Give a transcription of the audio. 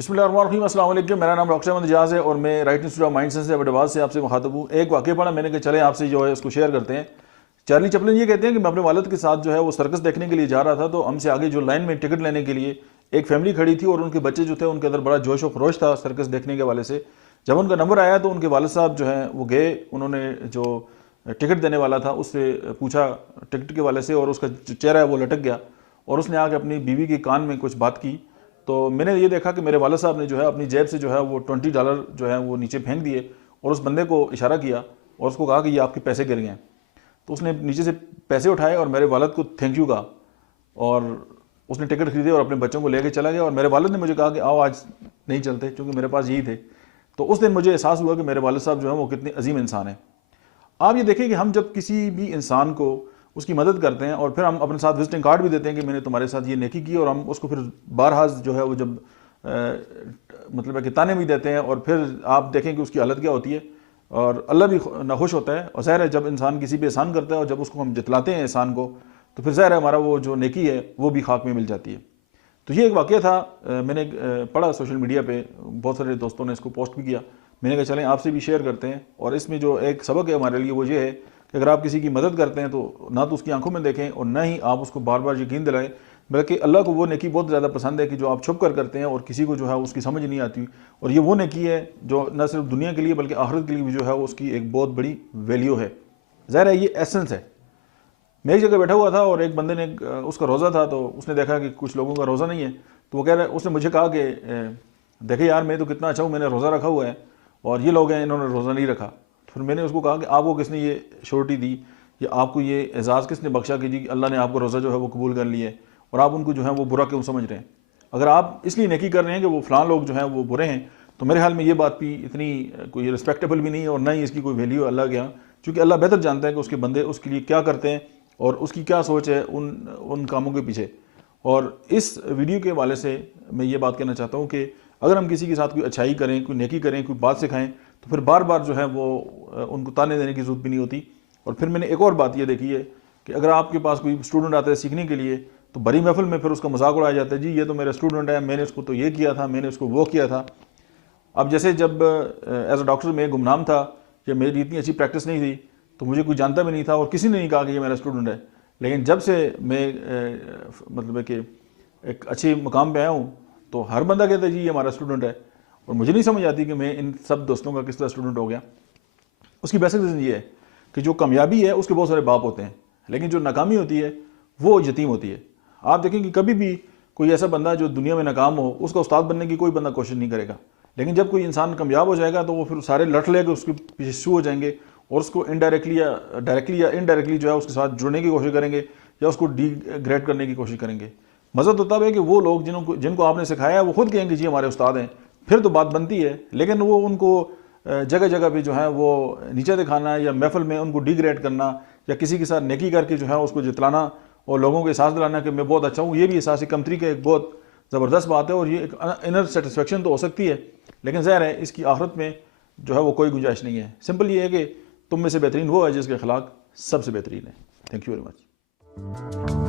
बिस्मिल्लाहिर्रहमानिर्रहीम, अस्सलाम वालेकुम। मेरा नाम डॉक्टर अहमद एजाज है और मैं right institute of mind science से अहमदाबाद से आपसे मुखातब हूँ। एक वाक़या पढ़ा मैंने कि चले आपसे जो है उसको शेयर करते हैं। चार्ली चैपलिन ये कहते हैं कि मैं अपने वालिद के साथ जो है वो सर्कस देखने के लिए जा रहा था, तो हमसे आगे जो लाइन में टिकट लेने के लिए एक फैमिली खड़ी थी और उनके बच्चे जो थे उनके अंदर बड़ा जोश व खरोश था सर्कस देखने के वाले से। जब उनका नंबर आया तो उनके वालिद साहब जो हैं वो गए, उन्होंने जो टिकट देने वाला था उससे पूछा टिकट के वाले से, और उसका जो चेहरा है वो लटक गया और उसने आके अपनी बीवी के कान में कुछ बात की। तो मैंने ये देखा कि मेरे वालिद साहब ने जो है अपनी जेब से जो है वो $20 जो है वो नीचे फेंक दिए और उस बंदे को इशारा किया और उसको कहा कि ये आपके पैसे गिर गए हैं। तो उसने नीचे से पैसे उठाए और मेरे वालिद को थैंक यू कहा और उसने टिकट खरीदे और अपने बच्चों को लेके चला गया। और मेरे वालिद ने मुझे कहा कि आओ आज नहीं चलते, क्योंकि मेरे पास यही थे। तो उस दिन मुझे एहसास हुआ कि मेरे वालिद साहब जो है वो कितने अजीम इंसान हैं। आप ये देखें कि हम जब किसी भी इंसान को उसकी मदद करते हैं और फिर हम अपने साथ विजिटिंग कार्ड भी देते हैं कि मैंने तुम्हारे साथ ये नेकी की, और हम उसको फिर बारहा जो है वो जब मतलब है कि ताने भी देते हैं, और फिर आप देखें कि उसकी हालत क्या होती है और अल्लाह भी नाखुश होता है। और ज़ाहिर है जब इंसान किसी पे एहसान करता है और जब उसको हम जितलाते हैं एहसान को, तो फिर ज़ाहिर है हमारा वो जो नेकी है वो भी खाक में मिल जाती है। तो ये एक वाक़या था, मैंने पढ़ा सोशल मीडिया पे, बहुत सारे दोस्तों ने इसको पोस्ट भी किया। मैंने कहा चलें आपसे भी शेयर करते हैं। और इसमें जो एक सबक है हमारे लिए वो ये है कि अगर आप किसी की मदद करते हैं तो ना तो उसकी आंखों में देखें और ना ही आप उसको बार बार यकीन दिलाएं, बल्कि अल्लाह को वो नेकी बहुत ज़्यादा पसंद है कि जो आप छुप कर करते हैं और किसी को जो है उसकी समझ नहीं आती। और ये वो नेकी है जो न सिर्फ दुनिया के लिए बल्कि आखिरत के लिए भी जो है उसकी एक बहुत बड़ी वैल्यू है। ज़ाहिर है ये एसेंस है। मैं एक जगह बैठा हुआ था और एक बंदे ने, उसका रोज़ा था, तो उसने देखा कि कुछ लोगों का रोज़ा नहीं है, तो वो कह रहा है, उसने मुझे कहा कि देखे यार मैं तो कितना अच्छा हूँ, मैंने रोज़ा रखा हुआ है और ये लोग हैं इन्होंने रोज़ा नहीं रखा। फिर मैंने उसको कहा कि आपको किसने ये श्योरिटी दी या आपको ये एजाज़ किसने बख्शा कि जी अल्लाह ने आपको रोज़ा जो है वो कबूल कर लिए, और आप उनको जो है वो बुरा क्यों समझ रहे हैं? अगर आप इसलिए नेकी कर रहे हैं कि वो फ़लाँ लोग जो हैं वो बुरे हैं, तो मेरे ख्याल में ये बात भी इतनी कोई रिस्पेक्टेबल भी नहीं है और ना ही इसकी कोई वैल्यू अल्लाह के यहाँ, क्योंकि अल्लाह बेहतर जानता है कि उसके बंदे उसके लिए क्या करते हैं और उसकी क्या सोच है उन कामों के पीछे। और इस वीडियो के हवाले से मैं ये बात कहना चाहता हूँ कि अगर हम किसी के साथ कोई अच्छाई करें, कोई नेकी करें, कोई बात सिखाएं, तो फिर बार बार जो है वो उनको ताने देने की ज़रूरत भी नहीं होती। और फिर मैंने एक और बात ये देखी है कि अगर आपके पास कोई स्टूडेंट आता है सीखने के लिए, तो बड़ी महफिल में फिर उसका मजाक उड़ाया जाता है, जी ये तो मेरा स्टूडेंट है, मैंने उसको तो ये किया था, मैंने उसको वो किया था। अब जैसे जब एज अ डॉक्टर मैं गुमनाम था या मेरी इतनी अच्छी प्रैक्टिस नहीं थी, तो मुझे कोई जानता भी नहीं था और किसी ने नहीं कहा कि ये मेरा स्टूडेंट है। लेकिन जब से मैं मतलब है कि एक अच्छे मुकाम पे आया हूँ, तो हर बंदा कहता है जी ये हमारा स्टूडेंट है, और मुझे नहीं समझ आती कि मैं इन सब दोस्तों का किस तरह स्टूडेंट हो गया। उसकी बेसिक रीज़न ये है कि जो कामयाबी है उसके बहुत सारे बाप होते हैं, लेकिन जो नाकामी होती है वो यतीम होती है। आप देखें कि कभी भी कोई ऐसा बंदा जो दुनिया में नाकाम हो, उसका उस्ताद बनने की कोई बंदा कोशिश नहीं करेगा, लेकिन जब कोई इंसान कामयाब हो जाएगा तो वो फिर सारे लट लेकर उसके पीछे शुरू हो जाएंगे और उसको इनडायरेक्टली या डायरेक्टली या इनडायरेक्टली जो है उसके साथ जुड़ने की कोशिश करेंगे या उसको डिग्रेड करने की कोशिश करेंगे। मज़ा तो तब है कि वो लोग जिनको आपने सिखाया है वो खुद कहेंगे जी हमारे उस्ताद हैं, फिर तो बात बनती है। लेकिन वो उनको जगह जगह पे जो है वो नीचे दिखाना या महफिल में उनको डिग्रेड करना या किसी के साथ नेकी करके जो है उसको जितलाना और लोगों को एहसास दिलाना कि मैं बहुत अच्छा हूँ, ये भी एहसास कमतरी का एक बहुत ज़बरदस्त बात है। और ये एक इनर सेटिस्फेक्शन तो हो सकती है, लेकिन ज़ाहिर है इसकी आखिरत में जो है वो कोई गुंजाइश नहीं है। सिंपल ये है कि तुम में से बेहतरीन वो है जिसके अखलाक सबसे बेहतरीन है। Thank you very much.